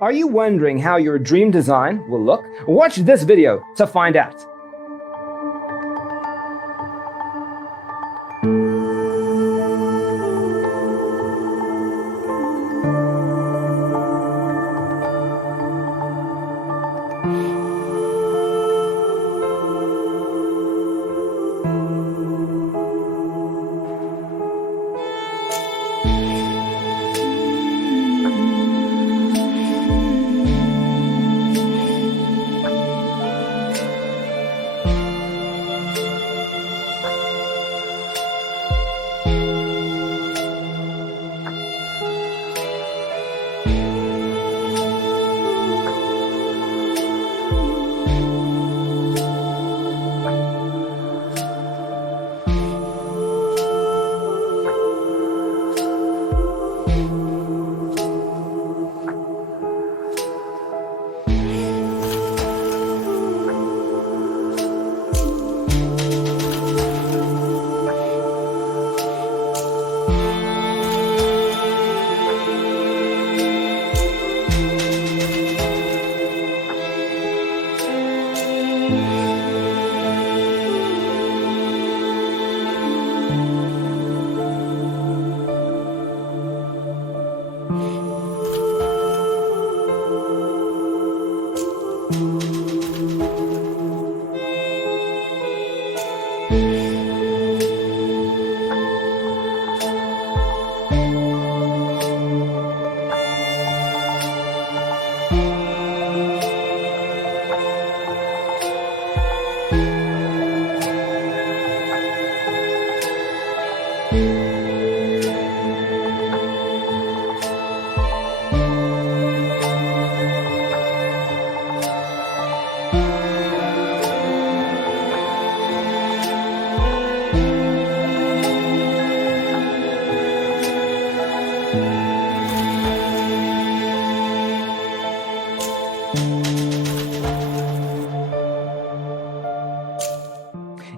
Are you wondering how your dream design will look? Watch this video to find out.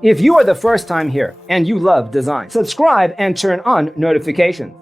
If you are the first time here and you love design, subscribe and turn on notifications.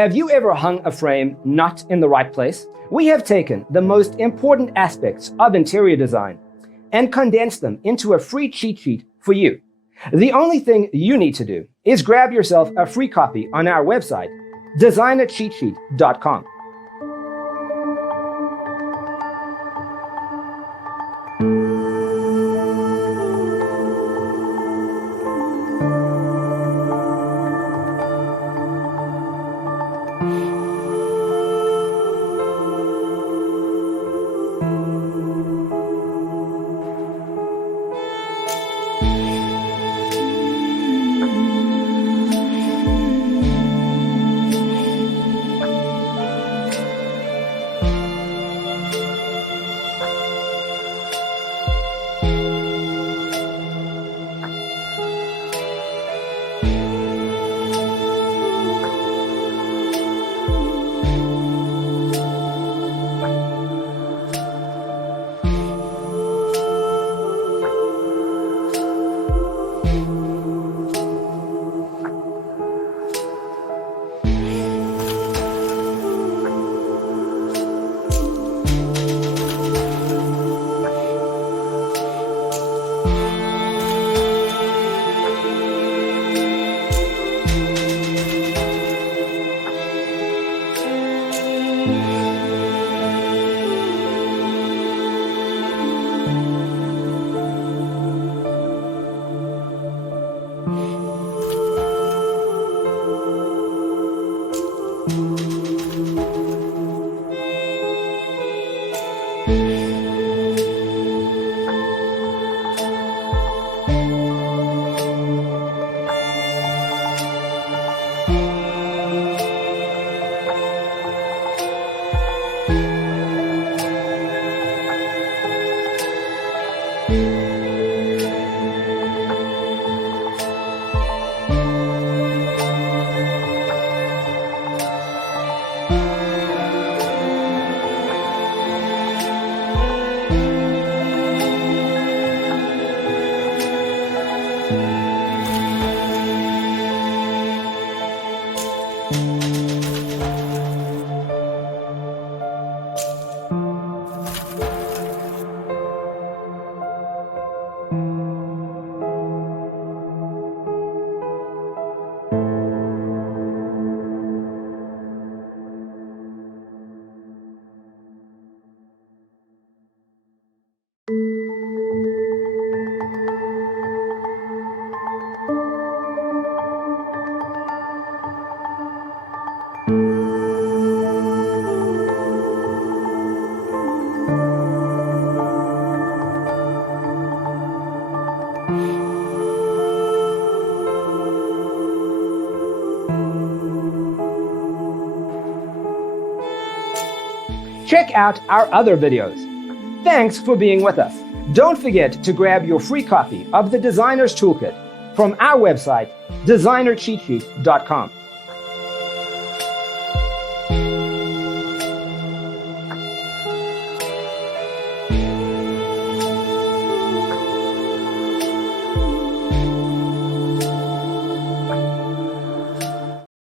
Have you ever hung a frame not in the right place? We have taken the most important aspects of interior design and condensed them into a free cheat sheet for you. The only thing you need to do is grab yourself a free copy on our website, designercheatsheet.com. Check out our other videos. Thanks for being with us. Don't forget to grab your free copy of the Designer's Toolkit from our website, designercheatsheet.com.